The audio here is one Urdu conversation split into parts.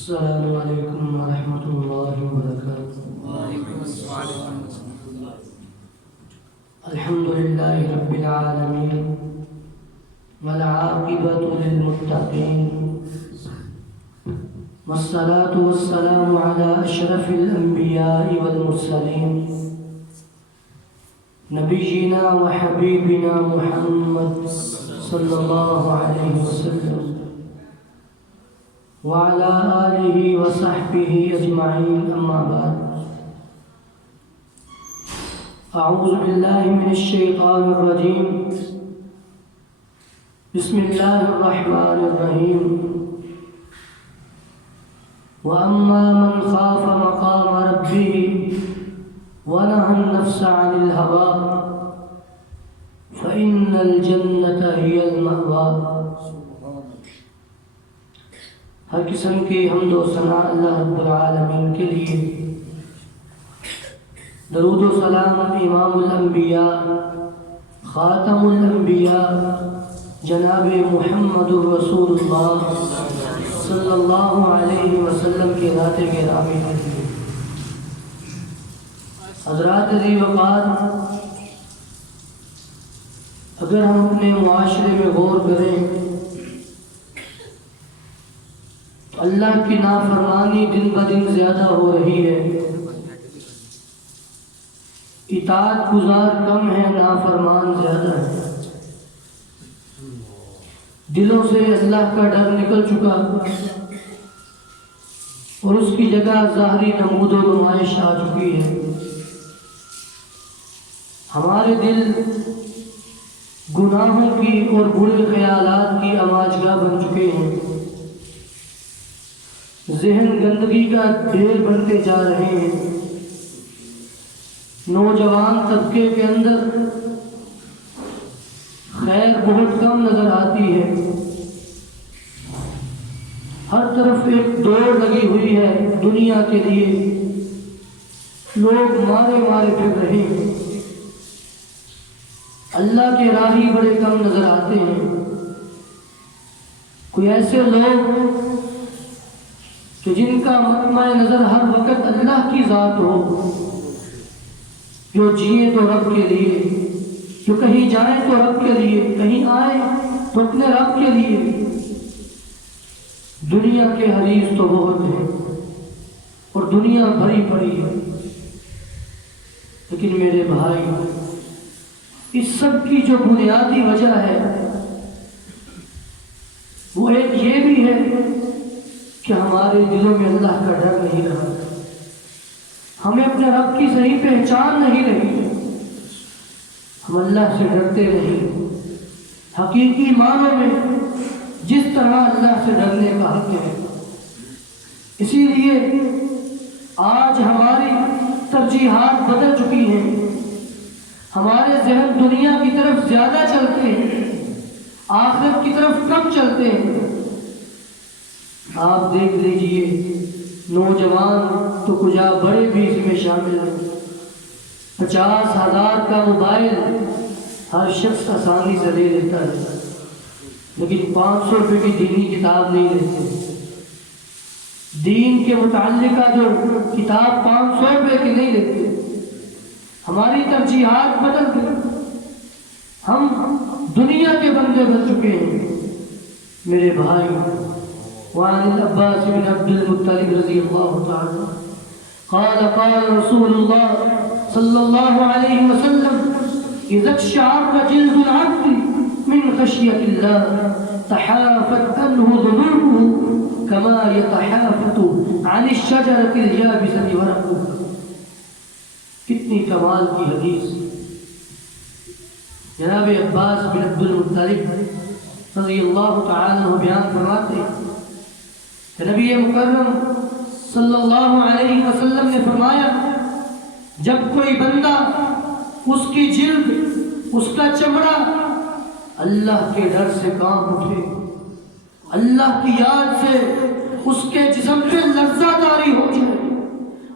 السلام علیکم ورحمۃ اللہ وبرکاتہ۔ وعلیکم السلام۔ الحمد للہ رب العالمین والعاقبۃ للمتقین والصلاة والسلام علی اشرف الانبیاء والمرسلین نبینا وحبیبنا محمد صلی اللہ علیہ وسلم وعلى آله وصحبه أجمعين، أما بعد، أعوذ بالله من الشيطان الرجيم، بسم الله الرحمن الرحيم، وأما من خاف مقام ربه ونهى النفس عن الهوى فإن الجنة هي المأوى۔ ہر قسم کی حمد و ثنا اللہ رب العالمین کے لیے، درود و سلام امام الانبیاء خاتم الانبیاء جناب محمد رسول اللہ صلی اللہ علیہ وسلم کے ذات گرامی کے لیے۔ حضرات ذی وقار، اگر ہم اپنے معاشرے میں غور کریں، اللہ کی نافرمانی دن بدن زیادہ ہو رہی ہے، اطاعت گزار کم ہے، نافرمان زیادہ ہے۔ دلوں سے اللہ کا ڈر نکل چکا اور اس کی جگہ ظاہری نمود و نمائش آ چکی ہے۔ ہمارے دل گناہوں کی اور برے خیالات کی اماجگاہ بن چکے ہیں، ذہن گندگی کا ڈھیر بنتے جا رہے ہیں۔ نوجوان طبقے کے اندر خیر بہت کم نظر آتی ہے، ہر طرف ایک دوڑ لگی ہوئی ہے دنیا کے لیے، لوگ مارے مارے پھر رہے ہیں، اللہ کے راہی بڑے کم نظر آتے ہیں۔ کوئی ایسے لوگ کہ جن کا مطمع نظر ہر وقت اللہ کی ذات ہو، جو جیے تو رب کے لیے، جو کہیں جائیں تو رب کے لیے، کہیں آئیں تو اپنے رب کے لیے۔ دنیا کے حریص تو بہت ہیں اور دنیا بھری پڑی ہے، لیکن میرے بھائی، اس سب کی جو بنیادی وجہ ہے وہ ایک یہ بھی ہے کہ ہمارے دلوں میں اللہ کا ڈر نہیں رہا، ہمیں اپنے رب کی صحیح پہچان نہیں رہی، ہم اللہ سے ڈرتے نہیں حقیقی معنوں میں جس طرح اللہ سے ڈرنے کا حق ہے۔ اسی لیے آج ہماری ترجیحات بدل چکی ہیں، ہمارے ذہن دنیا کی طرف زیادہ چلتے ہیں، آخرت کی طرف کم چلتے ہیں۔ آپ دیکھ لیجئے، نوجوان تو کجا بڑے بھی اس میں شامل ہیں، 50,000 کا موبائل ہر شخص آسانی سے لے لیتا ہے، لیکن 500 روپے کی دینی کتاب نہیں لیتے۔ دین کے متعلقہ جو کتاب 500 روپے کی نہیں لیتے۔ ہماری ترجیحات بدل گئی، ہم دنیا کے بندے بن چکے ہیں۔ میرے بھائی، وعن العباس بن عبد المطلب رضی اللہ تعالی قال قال رسول اللہ صلی اللہ علیہ وسلم اذا اشعر جلد العبد من خشیۃ اللہ تحافت عنہ ذنوبہ كما يتحافت عن الشجرة اليابسة ورقها۔ کتنی کمال کی حدیث۔ جناب عباس بن عبد المطلب رضی اللہ تعالی عنہ بیان فرماتے ہیں کہ نبی مکرم صلی اللہ علیہ وسلم نے فرمایا، جب کوئی بندہ، اس کی جلد، اس کا چمڑا اللہ کے ڈر سے کانپ اٹھے، اللہ کی یاد سے اس کے جسم پہ لرزہ طاری ہو جائے،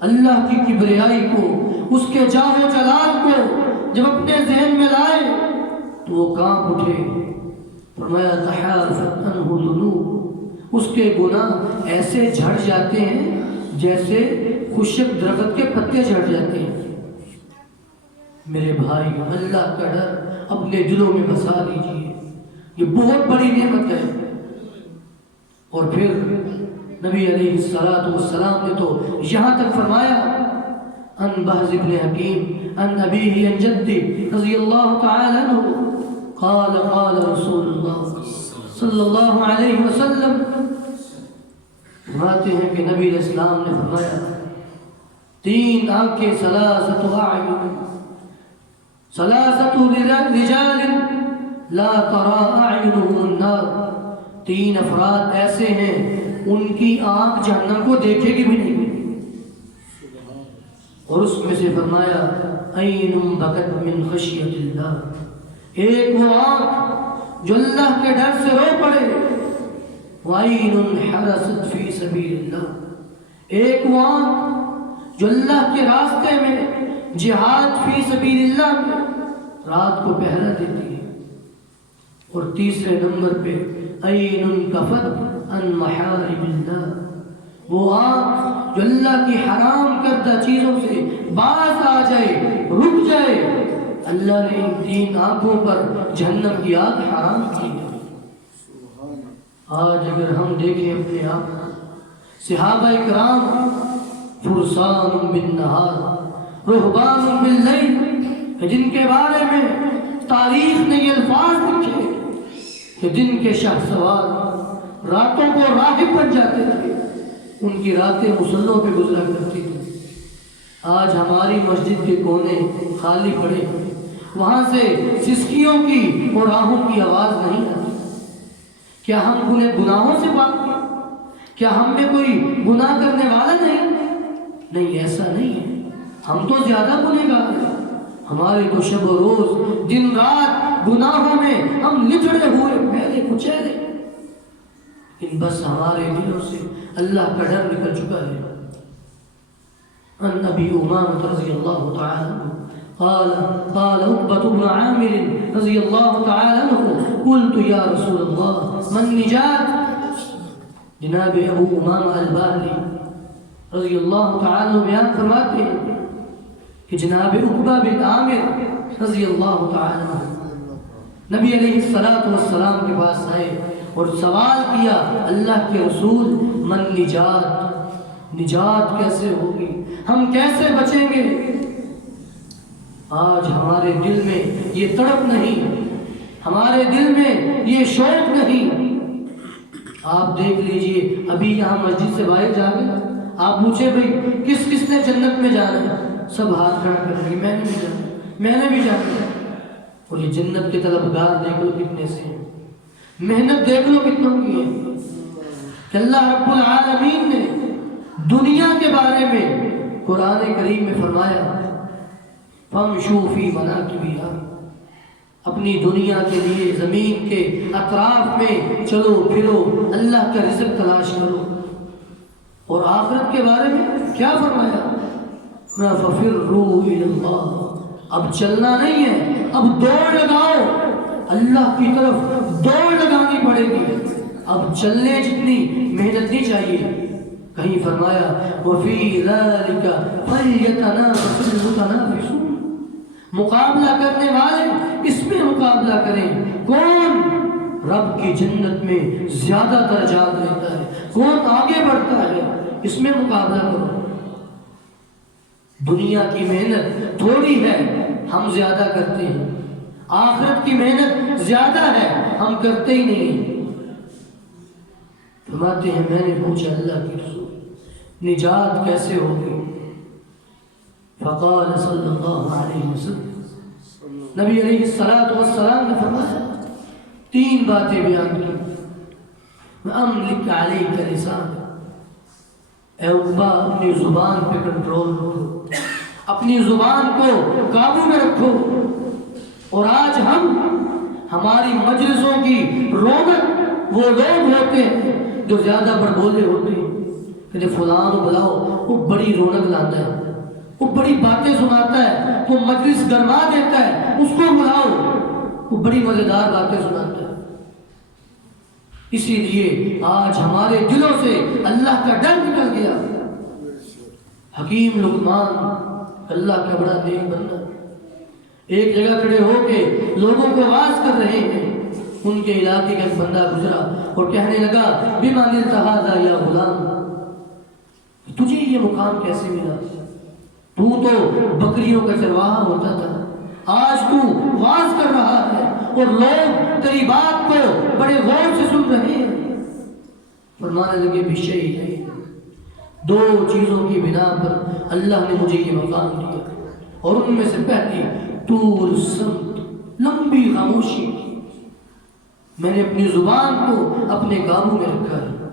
اللہ کی کبریائی کو، اس کے جاہ و جلال کو جب اپنے ذہن میں لائے تو وہ کانپ اٹھے۔ فرمایا تحافت عنہ ذنوب، اس کے گناہ ایسے جھڑ جاتے ہیں جیسے خشک درخت کے پتے جھڑ جاتے ہیں۔ میرے بھائی، اللہ کا ڈر اپنے دلوں میں بسا لیجیے، یہ بہت بڑی نعمت ہے۔ اور پھر نبی علیہ الصلوۃ والسلام نے تو یہاں تک فرمایا، ان بہز بن حکیم ان ابیہ ان جدی رضی اللہ تعالی عنہ قال قال رسول اللہ صلی اللہ علیہ وسلم، فرماتے ہیں کہ نبی علیہ السلام نے فرمایا، تین آنکھیں، ثلاثۃ اعین، ثلاثۃ رجال لا ترى اعینهم النار، تین افراد ایسے ہیں ان کی آنکھ جہنم کو دیکھے گی بھی نہیں۔ اور اس میں سے فرمایا، عین بکت من خشیت اللہ، ایک وہ آنکھ جو اللہ کے ڈر سے رو پڑے، وعین حرست فی سبیل اللہ، ایک وہ آنکھ جو اللہ کے راستے میں جہاد فی سبیل اللہ میں رات کو پہرا دیتی ہے۔ اور تیسرے نمبر پہ عین کفت عن محارم اللہ، وہ آنکھ جو اللہ کی حرام کردہ چیزوں سے باز آ جائے، رک جائے۔ اللہ نے ان تین آنکھوں پر جہنم کی آگ حرام کی ہے۔ آج اگر ہم دیکھیں اپنے آپ، صحابہ کرام فرسان بالنہار رہبان باللیل، جن کے بارے میں تاریخ نے یہ الفاظ لکھے کہ جن کے شاہ سوار راتوں کو راہب بن جاتے تھے، ان کی راتیں مصلوں پہ گزرا کرتی تھی۔ آج ہماری مسجد کے کونے خالی پڑے ہیں، وہاں سے سسکیوں کی اور راہوں کی آواز نہیں آتی۔ کیا ہم گناہوں سے پاک ہیں؟ کیا ہم میں کوئی گناہ کرنے والا نہیں؟ نہیں، ایسا نہیں ہے، ہم تو زیادہ گنہگار ہیں۔ ہمارے تو شب و روز دن رات گناہوں میں ہم لچڑے ہوئے پہلے کچیلے، لیکن بس ہمارے دلوں سے اللہ کا ڈر نکل چکا ہے۔ ان ابی امامہ رضی اللہ تعالی عنہ قال قال عقبۃ بن عامر رضی اللہ تعالی عنہ قلت یا رسول اللہ من نجات، جناب ابو امامہ الباہلی رضی اللہ تعالی عنہ بیان فرماتے ہیں کہ جناب عقبہ بن عامر رضی اللہ تعالی عنہ نبی علیہ الصلوۃ والسلام کے پاس آئے اور سوال کیا، اللہ کے رسول، من نجات، نجات کیسے ہوگی، ہم کیسے بچیں گے؟ آج ہمارے دل میں یہ تڑپ نہیں، ہمارے دل میں یہ شوق نہیں۔ آپ دیکھ لیجئے، ابھی یہاں مسجد سے باہر جا گئے، آپ پوچھے بھئی کس کس نے جنت میں جانا ہے، سب ہاتھ کھڑا کریں گے، میں نے بھی جانا، میں نے بھی جانا۔ اور یہ جنت کے طلبگار دیکھ لو کتنے سے ہیں، محنت دیکھ لو کتنوں کی ہے کہ اللہ رب العالمین نے دنیا کے بارے میں قرآن کریم میں فرمایا، فَامْشُوا فِي مَنَاكِبِهَا، اپنی دنیا کے لیے زمین کے اطراف میں چلو پھرو، اللہ کا رزق تلاش کرو۔ اور آخرت کے بارے میں کیا فرمایا، فَفِرُّوا إِلَى اللَّهِ، اب چلنا نہیں ہے، اب دوڑ لگاؤ، اللہ کی طرف دوڑ لگانی پڑے گی، اب چلنے جتنی محنت نہیں چاہیے۔ کہیں فرمایا وَفِي ذَلِكَ فَلْيَتَنَافَسِ الْمُتَنَافِسُونَ، مقابلہ کرنے والے اس میں مقابلہ کریں، کون رب کی جنت میں زیادہ درجات لیتا ہے، کون آگے بڑھتا ہے، اس میں مقابلہ کرو۔ دنیا کی محنت تھوڑی ہے، ہم زیادہ کرتے ہیں، آخرت کی محنت زیادہ ہے، ہم کرتے ہی نہیں۔ فرماتے ہیں میں نے پوچھا اللہ کی رسول نجات کیسے ہوگی؟ فقال صلی اللہ علیہ وسلم، نبی علیہ الصلوۃ والسلام نے فرمایا، تین باتیں بیان کی، وَأَمْلِكْ عَلَيْكَ لِسَانَكَ، اے عقبہ اپنی زبان پہ کنٹرول رکھو، اپنی زبان کو قابو میں رکھو۔ اور آج ہماری مجلسوں کی رونق وہ لوگ ہوتے ہیں جو زیادہ بڑبولے ہوتے ہیں، کہ فلاں بلاؤ، وہ بڑی رونق لاتا ہے، وہ بڑی باتیں سناتا ہے، وہ مجلس گرما دیتا ہے، اس کو بلاؤ، وہ بڑی مزیدار باتیں سناتا ہے۔ اسی لیے آج ہمارے دلوں سے اللہ کا ڈر نکل گیا۔ حکیم لقمان اللہ کا بڑا نیک بندہ ایک جگہ کھڑے ہو کے لوگوں کو آواز کر رہے ہیں۔ ان کے علاقے کا ایک بندہ گزرا اور کہنے لگا بما نلت ھذا یا غلام، تجھے یہ مقام کیسے ملا؟ تو بکریوں کا چرواہا ہوتا تھا، آج تو واز کر رہا ہے اور لوگ تیری بات کو بڑے غور سے سن رہے ہیں۔ فرمانے لگے بشیء ہے، دو چیزوں کی بنا پر اللہ نے مجھے یہ مقام دیا، اور ان میں سے پہلی طول الصمت، لمبی خاموشی۔ میں نے اپنی زبان کو اپنے قابو میں رکھا ہے۔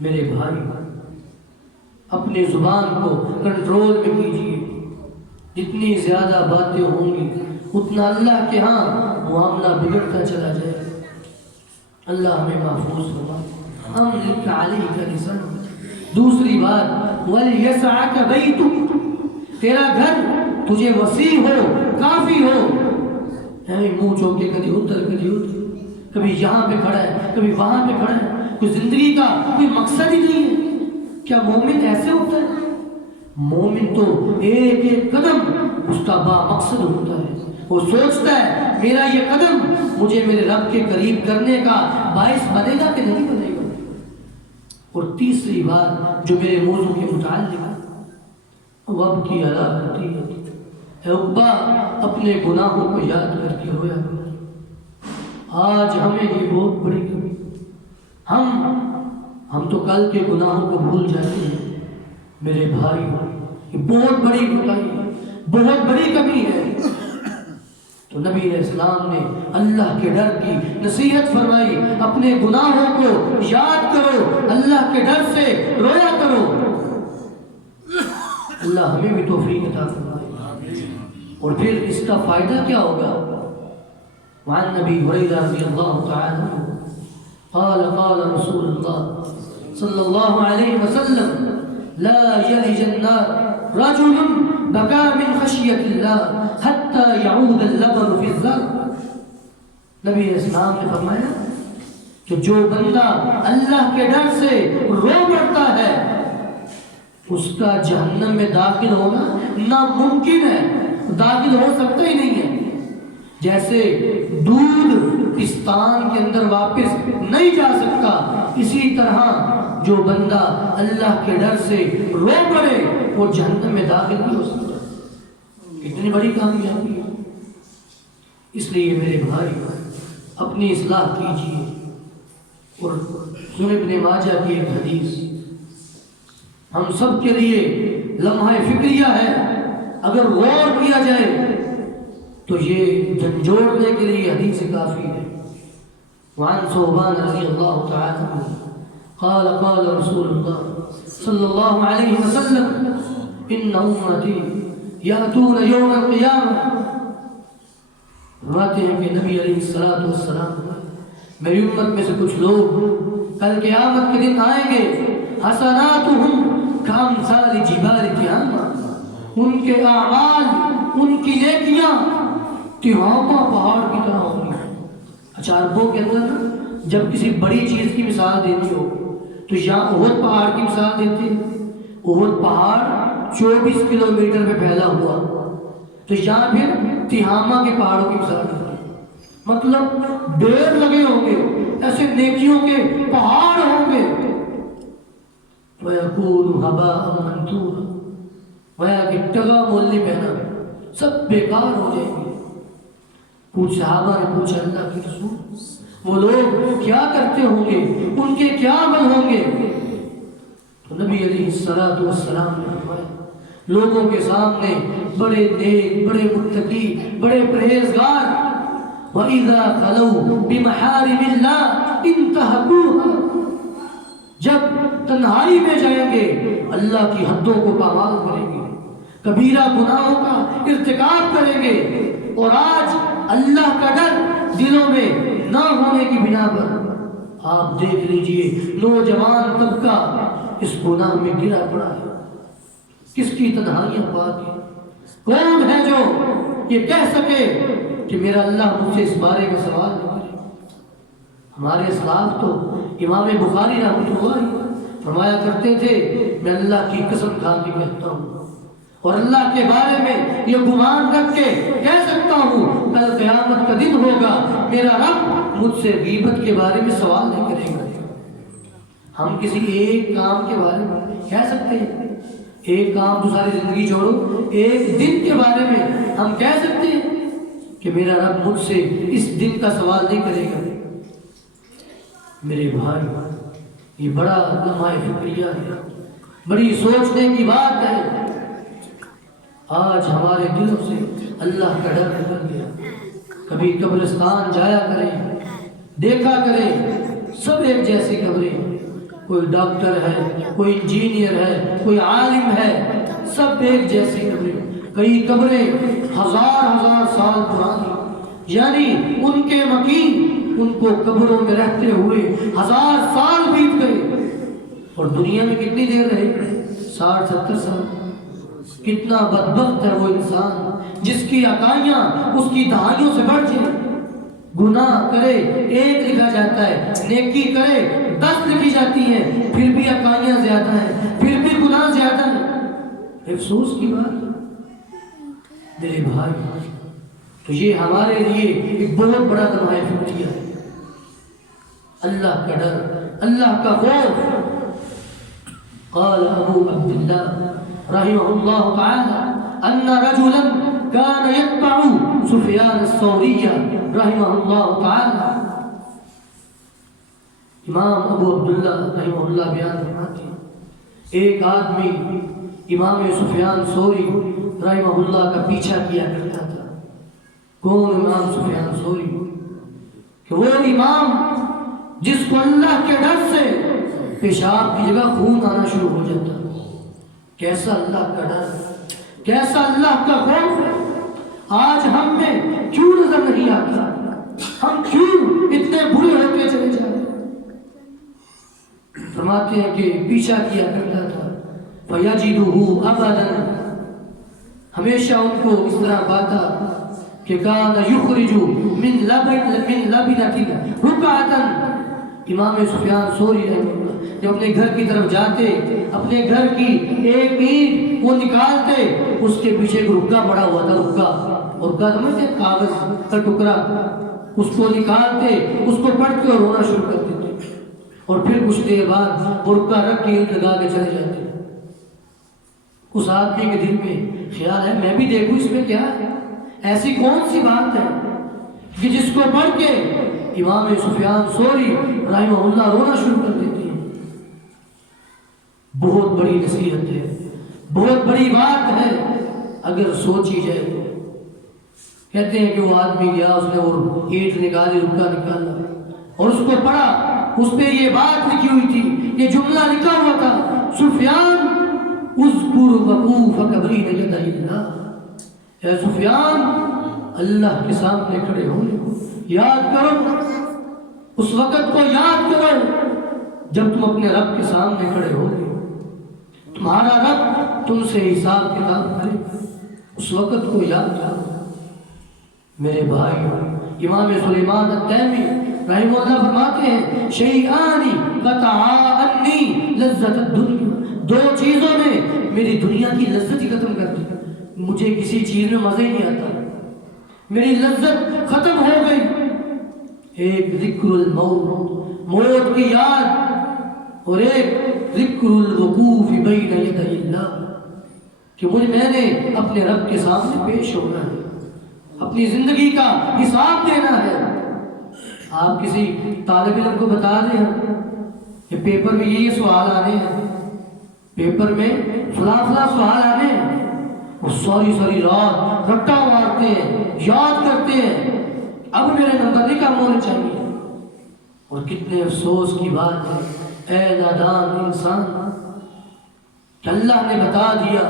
میرے بھائی اپنی زبان کو کنٹرول میں کیجیے، جتنی زیادہ باتیں ہوں گی اتنا اللہ کے ہاں معاملہ بگڑتا چلا جائے۔ اللہ ہمیں محفوظ فرمائے۔ ہم لکھ علیہ کا لسان۔ دوسری بات وَلْيَسْعَكَ بَيْتُكَ، تیرا گھر تجھے وسیع ہو، کافی ہو۔ منہ چوکے کبھی ادھر کبھی ادھر، کبھی یہاں پہ کھڑا ہے کبھی وہاں پہ کھڑا ہے، کوئی زندگی کا کوئی مقصد ہی نہیں ہے۔ کیا مومن ایسے ہوتا ہے؟ مومن تو ایک ایک قدم اس کا با مقصد ہوتا ہے، وہ سوچتا ہے میرا یہ قدم مجھے میرے رب کے قریب کرنے کا باعث بنے گا کہ نہیں بنے گا۔ اور تیسری بات جو میرے موضوع کے متعلق ہے، وب کی علاقتی ہے، عقبہ اپنے گناہوں کو یاد کر کے رویا کرو۔ آج ہمیں یہ بہت بڑی کمی، ہم تو کل کے گناہوں کو بھول جاتے ہیں۔ میرے بھائی یہ بہت بڑی کوتاہی ہے، بہت بڑی کمی ہے۔ تو نبی علیہ السلام نے اللہ کے ڈر کی نصیحت فرمائی، اپنے گناہوں کو یاد کرو، اللہ کے ڈر سے رویا کرو۔ اللہ ہمیں بھی توفیق عطا فرمائے۔ اور پھر اس کا فائدہ کیا ہوگا؟ وعن نبی ہریرہ رضی اللہ تعالی عنہ قال قال رسول اللہ صلی اللہ علیہ وسلم لا يلج النار رجل بكى من خشية الله حتى يعود اللبن في الزر۔ نبی علیہ السلام نے فرمایا کہ جو بندہ اللہ کے ڈر سے رو پڑتا ہے اس کا جہنم میں داخل ہونا ناممکن ہے، داخل ہو سکتا ہی نہیں ہے۔ جیسے دودھ پستان کے اندر واپس نہیں جا سکتا، اسی طرح جو بندہ اللہ کے ڈر سے رو پڑے وہ جہنم میں داخل نہیں ہو سکتا۔ کتنی بڑی کامیابی ہے۔ اس لیے میرے بھائی اپنی اصلاح کیجیے۔ اور سنن ابن ماجہ کی ایک حدیث ہم سب کے لیے لمحہ فکریہ ہے، اگر غور کیا جائے تو یہ جھنجھوڑنے کے لیے حدیث کافی ہے۔ وعن ثوبان رضی اللہ تعالی عنہ قال قال رسول اللہ صلی اللہ علیہ وسلم ان امتی یاتون یوم القیامہ، فرماتے ہیں کہ نبی علیہ الصلوۃ والسلام میری امت میں سے کچھ لوگ کل قیامت کے دن آئیں گے، حسناتہم کامثال جبال تہامہ، ان کے اعمال ان کی نیکیاں تہامہ پہاڑ کی طرح ہوں گی۔ اچھا عربوں کے اندر جب کسی بڑی چیز کی مثال دینی ہو تو یہاں احد پہاڑ کی مثال دیتے ہیں۔ احد پہاڑ 24 کلومیٹر پہ پھیلا ہوا، تو یہاں پھر تہامہ کے پہاڑوں کی مثال دیتے ہیں، مطلب ڈھیر لگے ہوں گے، ایسے نیکیوں کے پہاڑ ہوں گے۔ وَيَكُونُ هَبَاءً مَنْثُورًا، وَيَا کہ ٹگا مولنے پہنا سب بیکار ہو جائیں گے۔ کچھ صحابہ نے پوچھا اللہ کے رسول وہ لوگ کیا کرتے ہوں گے، ان کے کیا عمل ہوں گے؟ تو نبی علیہ الصلوۃ والسلام نے فرمایا لوگوں کے سامنے بڑے نیک، بڑے متقی، بڑے پرہیزگار، وَإِذَا خَلَوْا بِمَحَارِمِ اللَّهِ انتهكُوهَا، جب تنہائی میں جائیں گے اللہ کی حدوں کو پامال کریں گے، کبیرہ گناہوں کا ارتکاب کریں گے۔ اور آج اللہ کا ڈر دلوں میں نہ ہونے کی بنا پر آپ دیکھ لیجئے نوجوان طبقہ اس گناہ میں گرا پڑا ہے۔ کس کی تنہائیاں پاک ہیں؟ کون ہے جو یہ کہہ سکے کہ میرا اللہ مجھ سے اس بارے میں سوال نہ کرے؟ ہمارے اسلاف تو امام بخاری رحمۃ اللہ فرمایا کرتے تھے میں اللہ کی قسم کھا کے کہتا ہوں اور اللہ کے بارے میں یہ گمان رکھ کے کہہ سکتا ہوں کل قیامت کا دن ہوگا میرا رب مجھ سے غیبت کے بارے میں سوال نہیں کرے گا۔ ہم کسی ایک کام کے بارے میں کہہ سکتے ہیں، ایک کام تو ساری زندگی چھوڑو، ایک دن کے بارے میں ہم کہہ سکتے ہیں کہ میرا رب مجھ سے اس دن کا سوال نہیں کرے گا۔ میرے بھائی یہ بڑا لمحہ فکریہ ہے، بڑی سوچنے کی بات ہے۔ آج ہمارے دلوں سے اللہ کا ڈر نکل گیا۔ کبھی قبرستان جایا کریں، دیکھا کریں سب ایک جیسی قبریں، کوئی ڈاکٹر ہے، کوئی انجینئر ہے، کوئی عالم ہے، سب ایک جیسی قبریں۔ کئی قبریں ہزار سال پرانی، یعنی ان کے مکین ان کو قبروں میں رہتے ہوئے 1000 سال بیت گئے، اور دنیا میں کتنی دیر رہے؟ 60-70 سال۔ کتنا بدبخت ہے وہ انسان جس کی عطائیاں اس کی دہائیوں سے بڑھ جائیں۔ گناہ کرے 1 لکھا جاتا ہے، نیکی کرے 10 لکھی جاتی ہیں، پھر بھی عطائیاں زیادہ ہیں، پھر بھی گناہ زیادہ ہیں۔ افسوس کی بات میرے بھائی، تو یہ ہمارے لیے ایک بہت بڑا لمحہ فکریہ ہے۔ اللہ کا ڈر، اللہ کا خوف۔ قال ابو عبد اللہ رحمہ اللہ تعالی ان رجلا كان يتبع سفیان الثوری رحمہ اللہ تعالی۔ امام ابو عبداللہ رحمہ اللہ بیان فرماتے ہیں ایک آدمی امام سفیان ثوری رحمہ اللہ کا پیچھا کیا کرتا تھا۔ کون امام سفیان ثوری؟ کہ وہ امام جس کو اللہ کے ڈر سے پیشاب کی جگہ خون آنا شروع ہو جاتا۔ کیسا اللہ کا ڈر، کیسا اللہ کا خوف ہے۔ آج ہم میں کیوں نظر نہیں آتا؟ ہم کیوں اتنے برے ہوتے چلے جاتے؟ فرماتے ہیں کہ پیچھا کیا کرتا تھا، فَيَجِدُهُ أَبَدًا، ہمیشہ ان کو اس طرح پاتا کہ کان یخرج من لبنۃ رکعۃ۔ امام سفیان ثوری جب اپنے گھر کی طرف جاتے، اپنے گھر کی ایک اینٹ وہ نکالتے، اس کے پیچھے ایک رکا پڑا ہوا تھا، رکا سمجھتے کاغذ کا ٹکڑا، اس کو نکالتے، اس کو پڑھ کے اور رونا شروع کر دیتے، اور پھر کچھ دیر بعد وہ رکا رکھ کے اینٹ لگا کے چلے جاتے۔ اس آدمی کے دل میں خیال ہے میں بھی دیکھوں اس میں کیا ہے، ایسی کون سی بات ہے کہ جس کو پڑھ کے امام سفیان ثوری رحمہ اللہ رونا شروع کر دیتے ہیں۔ بہت بڑی نصیحت ہے، بہت بڑی بات ہے اگر سوچی جائے تو۔ کہتے ہیں کہ وہ آدمی گیا، اس نے وہ اینٹ نکالی، رکا نکالا اور اس کو پڑھا، اس پہ یہ بات لکھی ہوئی تھی، یہ جملہ لکھا ہوا تھا، سفیان اذکر وقوفک بین یدی اللہ، اے سفیان اللہ کے سامنے کھڑے ہونے کو یاد کرو، اس وقت کو یاد کرو جب تم اپنے رب کے سامنے کھڑے ہوگے، تمہارا رب تم سے حساب کتاب کرے، اس وقت کو یاد کرو۔ میرے بھائی امام سلیمان التیمی رحمہ اللہ فرماتے ہیں شیئان قطعا انی لذت الدنیا، 2 چیزوں نے میری دنیا کی لذت ہی ختم کر دی، مجھے کسی چیز میں مزہ ہی نہیں آتا، میری لذت ختم ہو گئی۔ ایک ذکر الموت، موت کی یاد، اور ایک ذکر الوقوف بین یدی اللہ، کہ میں نے اپنے رب کے سامنے پیش ہونا ہے، اپنی زندگی کا حساب دینا ہے۔ آپ کسی طالب علم کو بتا دیں کہ پیپر میں یہ سوال آنے ہیں، پیپر میں فلاں سوال آنے ہیں، وہ ساری رات رٹا مارتے ہیں، یاد کرتے ہیں اب میرے نمبر نہیں کم ہونے چاہیے۔ اور کتنے افسوس کی بات ہے اے نادان انسان کہ اللہ نے بتا دیا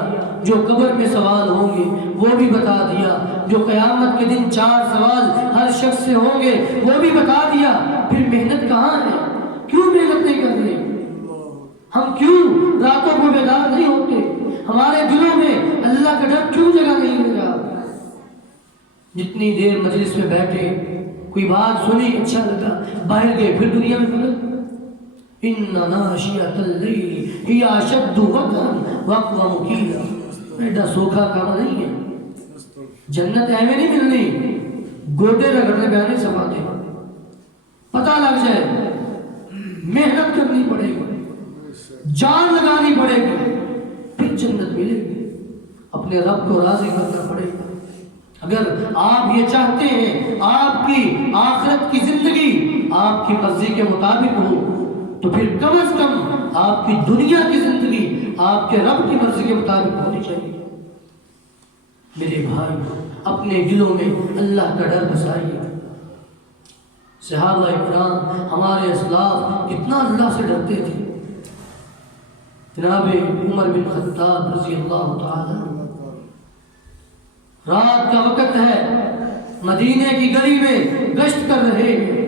جو قبر میں سوال ہوں گے وہ بھی بتا دیا، جو قیامت کے دن 4 سوال ہر شخص سے ہوں گے وہ بھی بتا دیا، پھر محنت کہاں ہے؟ کیوں محنت نہیں کر رہے؟ ہم کیوں راتوں کو بیدار نہیں ہوتے؟ ہمارے دلوں میں اللہ کا ڈر کیوں جگہ نہیں لے رہا؟ جتنی دیر مجلس میں بیٹھے کوئی بات سنی اچھا لگا باہر گئے پھر دنیا میں پڑے ان ناشیۃ اللیل ہی اشد وطئا واقوم قیلا ایڈا سوکھا کام نہیں ہے جنت ایویں نہیں ملنی گوڈے رگڑنے پہ آنے سماتے پتہ لگ جائے محنت کرنی پڑے گی جان لگانی پڑے گی پھر جنت ملے گی اپنے رب کو راضی کرنا پڑے گا اگر آپ یہ چاہتے ہیں آپ کی آخرت کی زندگی آپ کی مرضی کے مطابق ہو تو پھر کم از کم آپ کی دنیا کی زندگی آپ کے رب کی مرضی کے مطابق ہونی چاہیے میرے بھائی اپنے دلوں میں اللہ کا ڈر بسائیے صحابہ کرام ہمارے اسلاف کتنا اللہ سے ڈرتے تھے جناب عمر بن خطاب رضی اللہ تعالی رات کا وقت ہے مدینے کی گلی میں گشت کر رہے ہیں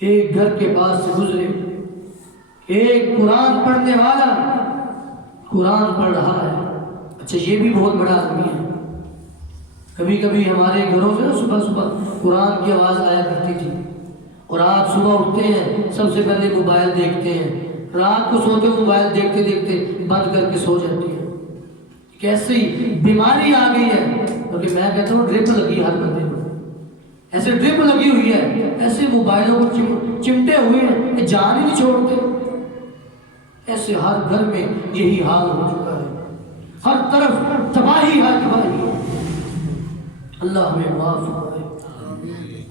ایک گھر کے پاس سے گزرے ایک قرآن پڑھنے والا قرآن پڑھ رہا ہے اچھا یہ بھی بہت بڑا آدمی ہے کبھی کبھی ہمارے گھروں سے نا صبح صبح قرآن کی آواز آیا کرتی تھی اور آپ صبح اٹھتے ہیں سب سے پہلے موبائل دیکھتے ہیں رات کو سوتے موبائل دیکھتے دیکھتے بند کر کے سو جاتی ہے کیسی بیماری آ گئی ہے کیونکہ میں کہتا ہوں ڈرپ لگی ہر بندے کو ایسے ڈرپ لگی ہوئی ہے ایسے موبائلوں کو چمٹے ہوئے ہیں کہ جان ہی نہیں چھوڑتے ایسے ہر گھر میں یہی حال ہو چکا ہے ہر طرف تباہی ہر تباہی اللہ ہمیں معاف فرمائے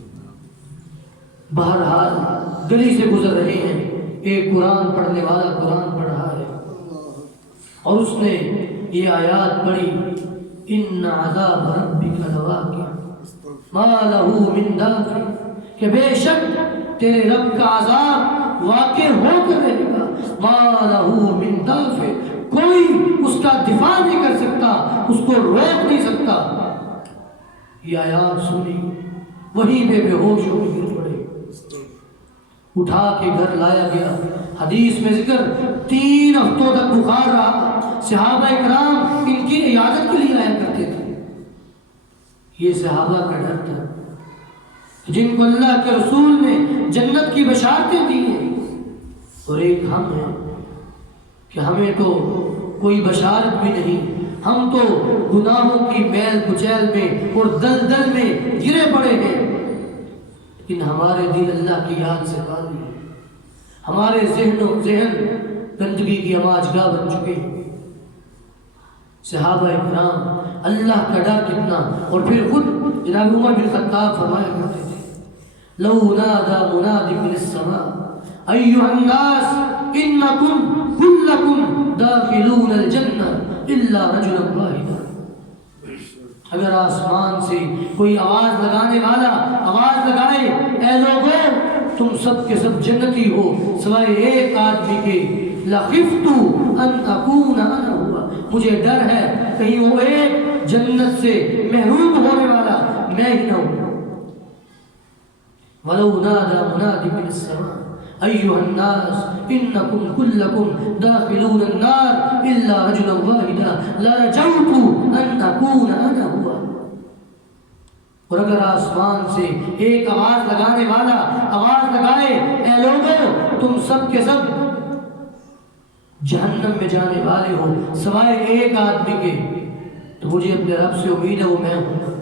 بہرحال گلی سے گزر رہے ہیں ایک قرآن پڑھنے والا قرآن پڑھ رہا ہے اور اس نے یہ آیات پڑھی ان عذاب ربک لواقع ما له من دافع کہ بے شک تیرے رب کا عذاب واقع ہو کر رہے گا ما له من دافع کوئی اس کا دفاع نہیں کر سکتا اس کو روک نہیں سکتا یہ آیات سنی وہیں پہ بے ہوش ہو کے گر پڑے اٹھا کے گھر لایا گیا حدیث میں ذکر 3 ہفتوں تک بخار رہا صحابہ کرام ان کی عیادت کے لیے آیا کرتے تھے یہ صحابہ کا ڈر تھا جن کو اللہ کے رسول نے جنت کی بشارتیں دی ہیں اور ایک ہم ہیں کہ ہمیں تو کوئی بشارت بھی نہیں ہم تو گناہوں کی میل کچیل میں اور دلدل میں گرے پڑے ہیں لیکن ہمارے دل اللہ کی یاد سے خالی ہے ہمارے ذہن گندگی کی آماجگاہ بن چکے ہیں صحابہ کرام اللہ کا ڈر کتنا اور پھر خود جناب عمر بن خطاب فرمایا کرتے تھے لو نادى مناد من السماء ایھا الناس انکم کلکم داخلون الجنہ الا رجلا واحدا اگر آسمان سے کوئی آواز لگانے والا آواز لگائے اے لوگوں تم سب کے سب جنتی ہو سوائے ایک آدمی کے لخفت ان اکون انا ہوا مجھے ڈر ہے کہیں وہ ایک جنت سے محروم ہونے والا میں ہی نہ ہوں ولو نادى مناد من السماء ایھا الناس انکم کلکم داخلون النار الا رجلا واحدا لرجوت ان اکون انا ہوا اور اگر آسمان سے ایک آواز لگانے والا آواز لگائے اے لوگوں تم سب کے سب جہنم میں جانے والے ہو سوائے ایک آدمی کے تو مجھے اپنے رب سے امید ہے وہ میں ہوں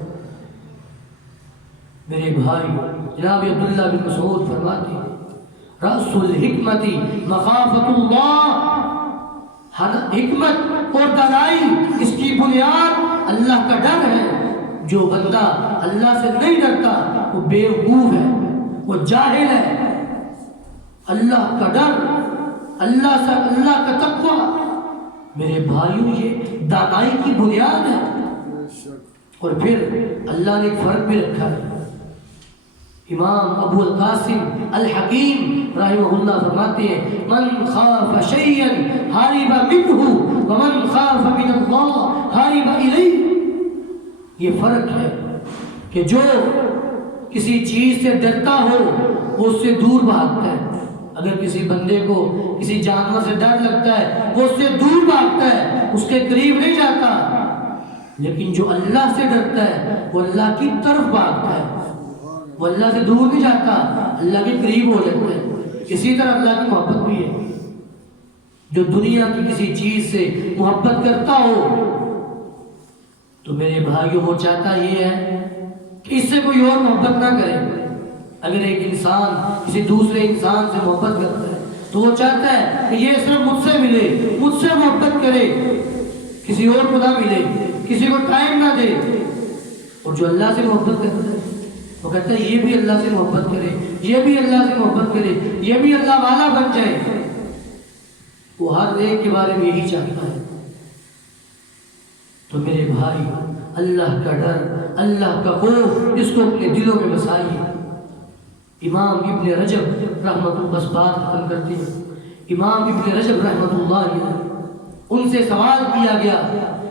میرے بھائی جناب عبداللہ بن مسعود فرماتے ہیں رأس الحکمت مخافت اللہ حکمت اور دانائی اس کی بنیاد اللہ کا ڈر ہے جو بندہ اللہ سے نہیں ڈرتا وہ بیوقوف ہے وہ جاہل ہے اللہ کا ڈر اللہ کا تقوی میرے بھائیوں یہ دانائی کی بنیاد ہے اور پھر اللہ نے ایک فرق بھی رکھا ہے امام ابو القاسم الحکیم رحمہ اللہ فرماتے ہیں من خاف شیئا ہارب منہ ومن خاف من اللہ ہارب الیہ یہ فرق ہے کہ جو کسی چیز سے ڈرتا ہو وہ اس سے دور بھاگتا ہے اگر کسی بندے کو کسی جانور سے ڈر لگتا ہے وہ اس سے دور بھاگتا ہے اس کے قریب نہیں جاتا لیکن جو اللہ سے ڈرتا ہے وہ اللہ کی طرف بھاگتا ہے وہ اللہ سے دور نہیں جاتا، اللہ کے قریب ہو جاتا ہے۔ اسی طرح اللہ کی محبت بھی ہے، جو دنیا کی کسی چیز سے محبت کرتا ہو تو میرے بھائیوں وہ چاہتا یہ ہے کہ اس سے کوئی اور محبت نہ کرے۔ اگر ایک انسان کسی دوسرے انسان سے محبت کرتا ہے تو وہ چاہتا ہے کہ یہ صرف مجھ سے ملے، مجھ سے محبت کرے، کسی اور کو نہ ملے، کسی کو ٹائم نہ دے۔ اور جو اللہ سے محبت کرتا ہے وہ کہتا ہے یہ بھی اللہ سے محبت کرے، یہ بھی اللہ سے محبت کرے، یہ بھی اللہ والا بن جائے۔ وہ ہر ایک کے بارے میں یہی چاہتا ہے۔ تو میرے بھائی، اللہ کا ڈر، اللہ کا خوف اس کو اپنے دلوں میں بسائیے۔ امام ابن رجب رحمۃ اللہ، بس بات ختم کرتے ہیں۔ امام ابن رجب رحمۃ اللہ علیہ، ان سے سوال کیا گیا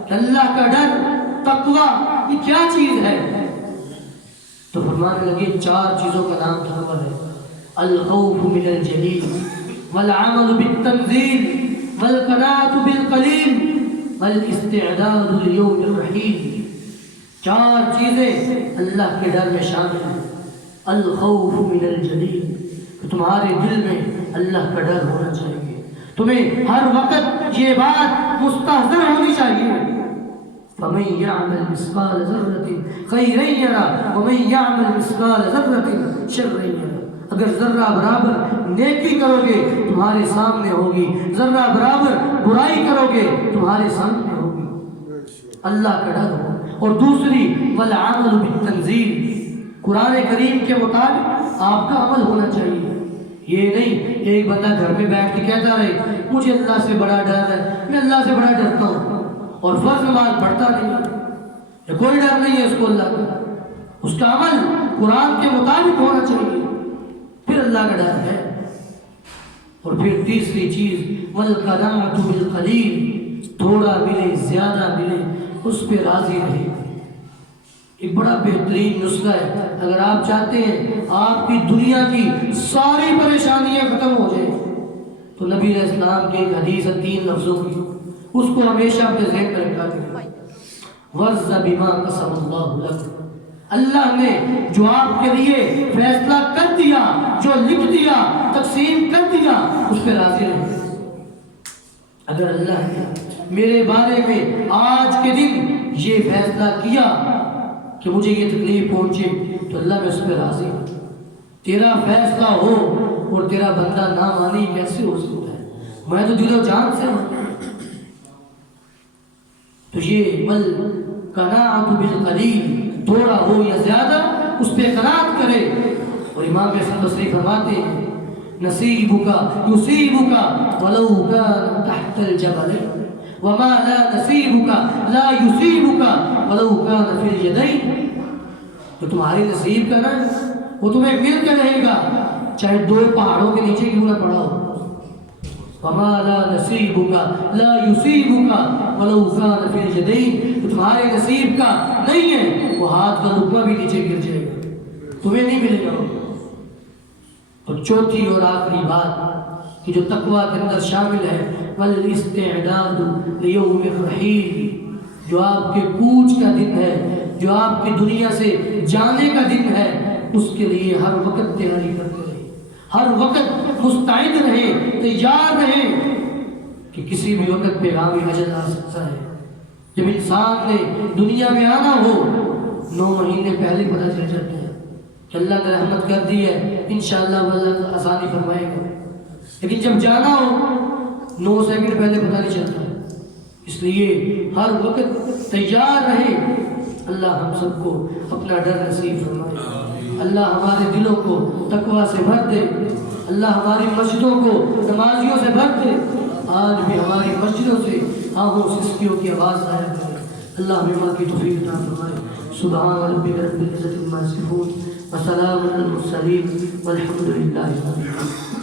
کہ اللہ کا ڈر، تقویٰ، یہ کیا چیز ہے؟ تو فرمانے لگے 4 چیزوں کا نام تقویٰ ہے: الخوف من الجلیل، والعمل بالتنزیل، والقناعة بالقلیل، والاستعداد لیوم الرحیل۔ 4 چیزیں اللہ کے ڈر میں شامل ہیں۔ الخوف من الجلیل، کہ تمہارے دل میں اللہ کا ڈر ہونا چاہیے، تمہیں ہر وقت یہ بات مستحضر ہونی چاہیے۔ فَمَن يَعْمَلْ مِثْقَالَ ذَرَّةٍ خَيْرًا يَرَهُ وَمَن يَعْمَلْ مِثْقَالَ ذَرَّةٍ شَرًّا يَرَهُ۔ اگر ذرہ برابر نیکی کرو گے تمہارے سامنے ہوگی، ذرہ برابر برائی کرو گے تمہارے سامنے ہوگی۔ اللہ کا ڈر ہو۔ اور دوسری، وَالْعَمَلُ بِالتَّنزِيلِ، قرآن کریم کے مطابق آپ کا عمل ہونا چاہیے۔ یہ نہیں ایک بندہ گھر میں بیٹھ کے کہتا رہے مجھے اللہ سے بڑا ڈر ہے، میں اللہ سے بڑا ڈرتا ہوں، اور فرض نماز پڑھتا نہیں، کوئی ڈر نہیں ہے اس کو اللہ کا۔ اس کا عمل قرآن کے مطابق ہونا چاہیے، پھر اللہ کا ڈر ہے۔ اور پھر تیسری چیز، وَالْقَنَاعَةُ بِالْقَلِيلِ، تھوڑا ملے زیادہ ملے اس پہ راضی رہے۔ ایک بڑا بہترین نسخہ ہے۔ اگر آپ چاہتے ہیں آپ کی دنیا کی ساری پریشانیاں ختم ہو جائیں تو نبی علیہ السلام کے ایک حدیث ہے 3 لفظوں کی، اس کو ہمیشہ اپنے ذہن میں رکھا کریں۔ وَرْضَ بِمَا قَسَمَ اللَّهُ لَكَ، اللہ نے جو آپ کے لیے فیصلہ کر دیا، جو لکھ دیا، تقسیم کر دیا، اس پہ راضی رہیں۔ اگر اللہ نے میرے بارے میں آج کے دن یہ فیصلہ کیا کہ مجھے یہ تکلیف پہنچے تو اللہ میں اس پہ راضی ہوں۔ تیرا فیصلہ ہو اور تیرا بندہ نہ مانی کیسے ہو سکتا ہے؟ میں تو دل و جان سے ہوں۔ تو یہ وَالْقَنَاعَةُ بِالْقَلِيلِ، تھوڑا ہو یا زیادہ اس پہ قناعت کرے۔ اور امام حسن بصری فرماتے ہیں نصیبک یصیبک ولو کان تحت الجبل، وما لا نصیبک لا یصیبک ولو کان فی الیدین۔ تو تمہارے نصیب کا نا وہ تمہیں مل کے رہے گا، چاہے 2 پہاڑوں کے نیچے کیوں نہ پڑا ہو۔ وما لا نصیبک لا یصیبک ولو کان فی الیدین، تو تمہارے نصیب کا نہیں ہے، وہ ہاتھ کا لقمہ بھی نیچے گر جائے گا، تمہیں نہیں ملے گا۔ اور چوتھی اور آخری بات کہ جو تقویٰ کے اندر شامل ہے، والاستعداد لیوم الرحیل، جو آپ کے کوچ کا دن ہے، جو آپ کی دنیا سے جانے کا دن ہے، اس کے لیے ہر وقت تیاری کرتے رہے، ہر وقت مستعد رہے، تیار رہے کہ کسی بھی وقت پیغام اجل آ سکتا ہے۔ جب انسان نے دنیا میں آنا ہو 9 مہینے پہلے پتہ چل جاتا ہے کہ اللہ نے رحمت کر دی ہے، انشاءاللہ اللہ آسانی فرمائے گا، لیکن جب جانا ہو 9 سیکنڈ پہلے پتہ نہیں چلتا ہے۔ اس لیے ہر وقت تیار رہے۔ اللہ ہم سب کو اپنا ڈر نصیب فرمائے، اللہ ہمارے دلوں کو تقویٰ سے بھر دے، اللہ ہماری مسجدوں کو نمازیوں سے بھر دے، آج بھی ہماری مسجدوں سے آہوں سسکیوں کی آواز آیا کرے۔ اللہ ہمیں ماں کی توفیق عطا فرمائے۔ سبحان ربک رب العزت عما یصفون وسلام علی المرسلین والحمد للہ رب العالمین۔